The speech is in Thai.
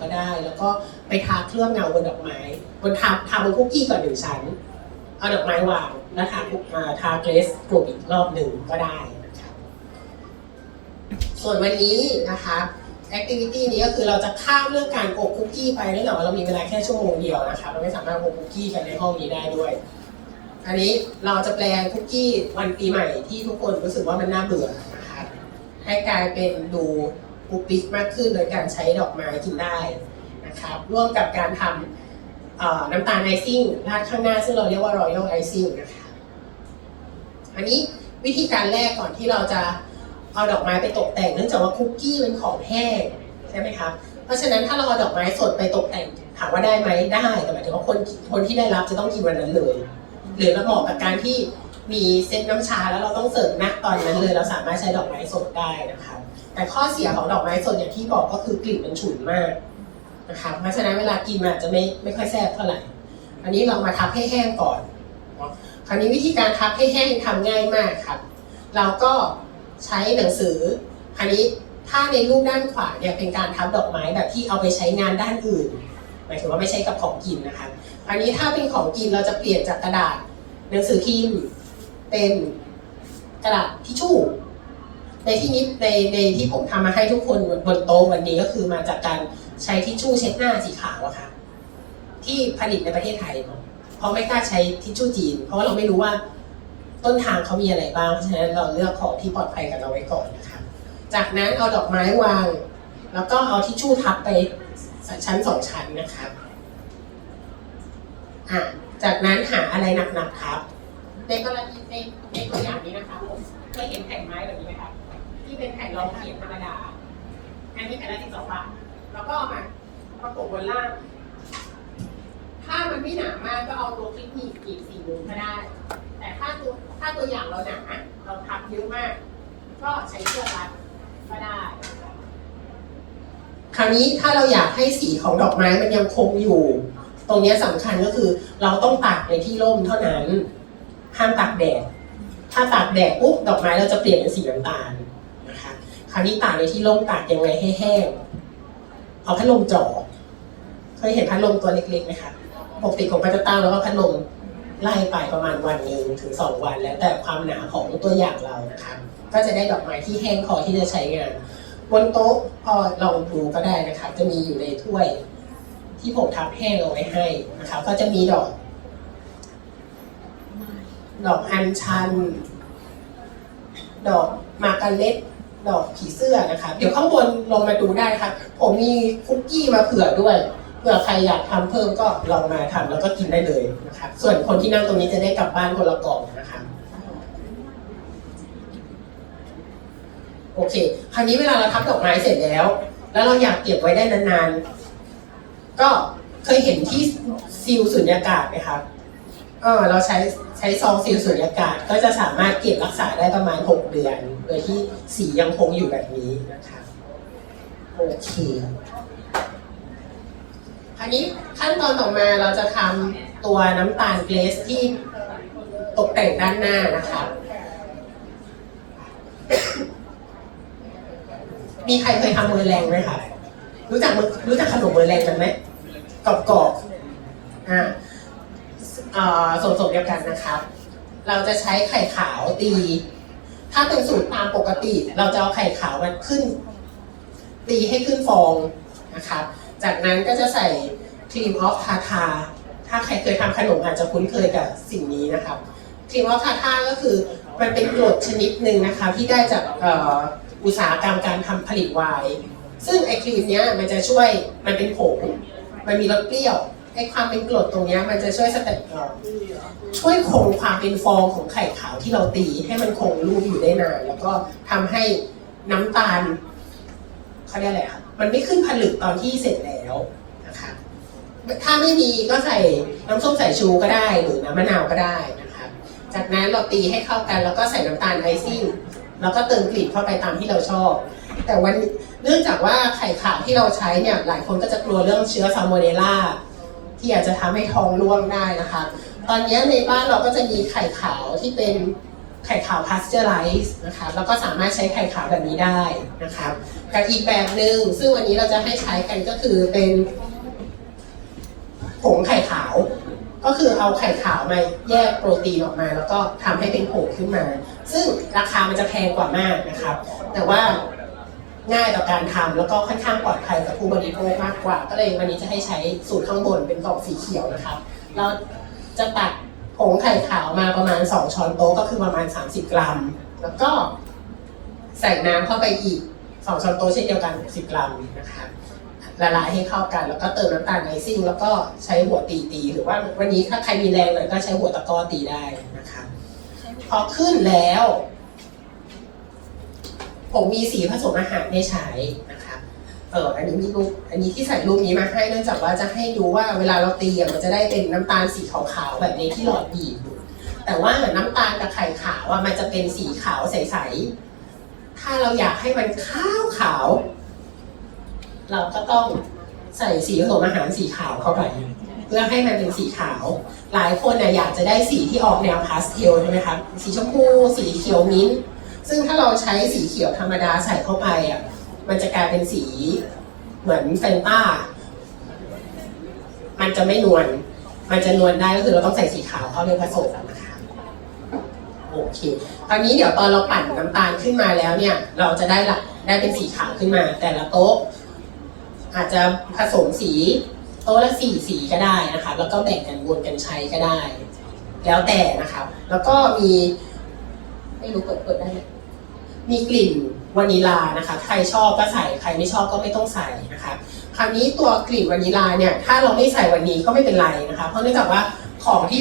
ก็ได้ แล้วก็ไปทาเคลือบเงาบนดอกไม้บนทาทาบนคุกกี้ก่อนหนึ่งชั้น เอาดอกไม้วางแล้วทาคุกอ่าทาเกรสกลุ่มอีกรอบหนึ่งก็ได้นะครับส่วนวันนี้นะคะแอคทิวิตี้นี้ก็คือเราจะข้ามเรื่องการอบคุกกี้ไปเนื่องจากว่าเรามีเวลาแค่ชั่วโมงเดียวนะคะเราไม่สามารถอบคุกกี้กันในห้องนี้ได้ด้วยอันนี้เราจะแปลงคุกกี้วันปีใหม่ที่ทุกคนรู้สึกว่ามันน่าเบื่อนะคะให้กลายเป็นดู ปุกปิกมากขึ้นโดยการใช้ดอกไม้กินได้นะครับร่วมกับการทำน้ำตาลไอซิ่งราดข้างหน้าซึ่งเราเรียกว่า Royal Icing นะคะอันนี้วิธีการแรกก่อนที่เราจะเอาดอกไม้ไปตกแต่งเนื่องจากว่าคุกกี้เป็นของแห้งใช่ไหมคะเพราะฉะนั้นถ้าเราเอาดอกไม้สดไปตกแต่งถามว่าได้ไหมได้แต่หมายถึงว่าคนคนที่ได้รับจะต้องกินวันนั้นเลย หรือเราเหมาะกับการที่ มีเซตน้ำชาแล้วเราต้องเสิร์ฟณตอนนั้นเลยเราสามารถใช้ดอกไม้สดได้นะคะแต่ข้อเสียของดอกไม้สดอย่างที่บอกก็คือกลิ่นมันฉุนมากนะคะเพราะฉะนั้นเวลากินอาจจะไม่ไม่ค่อยแซ่บเท่าไหร่ อันนี้เรามาทับให้แห้งก่อนคราวนี้วิธีการทับให้แห้งทำง่ายมากครับ เราก็ใช้หนังสืออันนี้ถ้าในรูปด้านขวาเนี่ยเป็นการทับดอกไม้แบบที่เอาไปใช้งานด้านอื่นหมายถึงว่าไม่ใช่กับของกินนะคะอันนี้ถ้าเป็นของกินเราจะเปลี่ยนจากกระดาษหนังสือพิมพ์ เป็นกระดาษทิชชู่ ในที่นี้ในในที่ผมทำมาให้ทุกคนบนโต๊ะวันนี้ก็คือมาจากการใช้ทิชชู่เช็ดหน้าสีขาวอะค่ะ ที่ผลิตในประเทศไทยเนาะเพราะไม่กล้าใช้ทิชชู่จีน เพราะว่าเราไม่รู้ว่าต้นทางเขามีอะไรบ้าง เพราะฉะนั้นเราเลือกของที่ปลอดภัยกับเราไว้ก่อนนะคะ จากนั้นเอาดอกไม้วาง แล้วก็เอาทิชชู่ทับไปชั้นสองชั้นนะคะอะจากนั้นหาอะไรหนักๆครับ ในกรณีในในตัวอย่างนี้นะคะผมเคยเห็นแผ่นไม้แบบนี้ไหมครับที่เป็นแผ่นรองเขียนธรรมดา อันนี้แผ่นละสิบสองบาทแล้วก็เอามาประกบบนล่าง ถ้ามันไม่หนามากก็เอาตัวคลิปหนีบอีกสี่มุมก็ได้ แต่ถ้าตัวถ้าตัวอย่างเราหนาเราทับเยอะมาก ก็ใช้เชือกรัดก็ได้ คราวนี้ถ้าเราอยากให้สีของดอกไม้มันยังคงอยู่ ตรงนี้สำคัญก็คือเราต้องตากในที่ร่มเท่านั้น ห้ามตากแดด ถ้าตากแดดปุ๊บดอกไม้เราจะเปลี่ยนเป็นสีน้ำตาลนะคะ คราวนี้ตากในที่ร่มตากยังไงให้แห้ง เอาพัดลมจ่อ เคยเห็นพัดลมตัวเล็กๆไหมคะปกติผมก็จะตั้งแล้วก็พัดลมไล่ไปประมาณวันหนึ่งถึงสองวัน แล้วแต่ความหนาของตัวอย่างเรานะคะก็จะได้ดอกไม้ที่แห้งพอที่จะใช้งาน บนโต๊ะพอลองดูก็ได้นะคะจะมีอยู่ในถ้วย ที่ผมทับแห้งเอาไว้ให้นะคะก็จะมีดอก ดอกอัญชัน ดอกมาการเล็ตดอกผีเสื้อนะคะ เดี๋ยวข้างบนลงมาดูได้ค่ะ ผมมีคุกกี้มาเผื่อด้วย เผื่อใครอยากทำเพิ่มก็ลองมาทำแล้วก็กินได้เลยนะคะ ส่วนคนที่นั่งตรงนี้จะได้กลับบ้านคนละกล่องนะคะ โอเค คราวนี้เวลาเราทับดอกไม้เสร็จแล้ว แล้วเราอยากเก็บไว้ได้นานๆ ก็เคยเห็นที่ซีลสุญญากาศไหมครับ เออเราใช้ใช้ซองซีลสุญญากาศก็จะสามารถเก็บรักษาได้ประมาณ 6 เดือน โดยที่สียังคงอยู่แบบนี้นะคะโอเคคราวนี้ขั้นตอนต่อมาเราจะทำตัวน้ำตาลเกรสที่ตกแต่งด้านหน้านะคะมีใครเคยทำมือแรงไหมคะรู้จักรู้จักขนมมือแรงกันไหมกรอบๆอ่า ส่วนผสมเดียวกันนะครับ เราจะใช้ไข่ขาวตี ถ้าเป็นสูตรตามปกติ เราจะเอาไข่ขาวมันขึ้น ตีให้ขึ้นฟองนะครับ จากนั้นก็จะใส่ครีมออฟทาทา ถ้าใครเคยทำขนมอาจจะคุ้นเคยกับสิ่งนี้นะครับครีมออฟทาทาก็คือมันเป็นกรดชนิดหนึ่งนะคะที่ได้จากอ่ออุตสาหกรรมการทำผลิตไวน์ซึ่งไอครีมเนี้ยมันจะช่วยมันเป็นผงมันมีรสเปรี้ยว ไอความเป็นกรดตรงเนี้ยมันจะช่วยสเต็ปเอ่อช่วยคงความเป็นฟองของไข่ขาวที่เราตีให้มันคงรูปอยู่ได้นาน แล้วก็ทำให้น้ำตาลเขาเรียกอะไรครับมันไม่ขึ้นผลึกตอนที่เสร็จแล้วนะคะถ้าไม่มีก็ใส่น้ำส้มสายชูก็ได้หรือน้ำมะนาวก็ได้นะคะจากนั้นเราตีให้เข้ากัน แล้วก็ใส่น้ำตาลไอซิ่งแล้วก็เติมกลิ่นเข้าไปตามที่เราชอบ แต่วันเนื่องจากว่าไข่ขาวที่เราใช้เนี่ยหลายคนก็จะกลัวเรื่องเชื้อซาโมเนลล่า ที่อาจจะทำให้ท้องร่วงได้นะคะ ตอนนี้ในบ้านเราก็จะมีไข่ขาวที่เป็นไข่ขาวพาสเจอร์ไลซ์นะคะแล้วก็สามารถใช้ไข่ขาวแบบนี้ได้นะครับกับอีกแบบหนึ่งซึ่งวันนี้เราจะให้ใช้กันก็คือเป็นผงไข่ขาว ก็คือเอาไข่ขาวมาแยกโปรตีนออกมา แล้วก็ทำให้เป็นผงขึ้นมา ซึ่งราคามันจะแพงกว่ามากนะครับ แต่ว่า ง่ายต่อการทำแล้วก็ค่อนข้างปลอดภัยกับผู้บริโภคมากกว่า ก็เลยวันนี้จะให้ใช้สูตรข้างบนเป็นกล่องสีเขียวนะครับ เราจะตัดผงไข่ขาวมาประมาณ 2 ช้อนโต๊ะก็คือประมาณ 30 กรัม แล้วก็ใส่น้ำเข้าไปอีก 2 ช้อนโต๊ะเช่นเดียวกัน10กรัมนะคะละลายให้เข้ากัน แล้วก็เติมน้ำตาลไอซิ่ง แล้วก็ใช้หัวตีตี หรือว่าวันนี้ถ้าใครมีแรงหน่อยก็ใช้หัวตะก้อตีได้นะคะพอขึ้นแล้ว ผมมีสีผสมอาหารให้ใช้นะคะเอออันนี้มีรูปอันนี้ที่ใส่รูปนี้มาให้เนื่องจากว่าจะให้ดูว่าเวลาเราตีอะมันจะได้เป็นน้ำตาลสีขาวๆแบบนี้ที่หลอดบีบแต่ว่าน้ำตาลกับไข่ขาวอะมันจะเป็นสีขาวใสๆถ้าเราอยากให้มันขาวขาว เราก็ต้องใส่สีผสมอาหารสีขาวเข้าไปเพื่อให้มันเป็นสีขาว หลายคนน่ะอยากจะได้สีที่ออกแนวพาสเทลใช่ไหมครับสีชมพู สีเขียวมิ้นท์ ซึ่งถ้าเราใช้สีเขียวธรรมดาใส่เข้าไปอะมันจะกลายเป็นสีเหมือนแฟนต้า มันจะไม่นวล มันจะนวลได้ก็คือเราต้องใส่สีขาวเข้าในผสมนะคะโอเค ตอนนี้เดี๋ยวตอนเราปั่นน้ำตาลขึ้นมาแล้วเนี่ย เราจะได้ละได้เป็นสีขาวขึ้นมา แต่ละโต๊ะ อาจจะผสมสีโต๊ะละสี่สีก็ได้นะคะ แล้วก็แบ่งกันวนกันใช้ก็ได้ แล้วแต่นะครับแล้วก็มี ไม่รู้เปิดเปิดได้ไหมมีกลิ่นวานิลานะคะ ใครชอบก็ใส่ใครไม่ชอบก็ไม่ต้องใส่นะคะ คราวนี้ตัวกลิ่นวานิลาเนี่ยถ้าเราไม่ใส่วันนี้ก็ไม่เป็นไรนะคะ เพราะเนื่องจากว่าของที่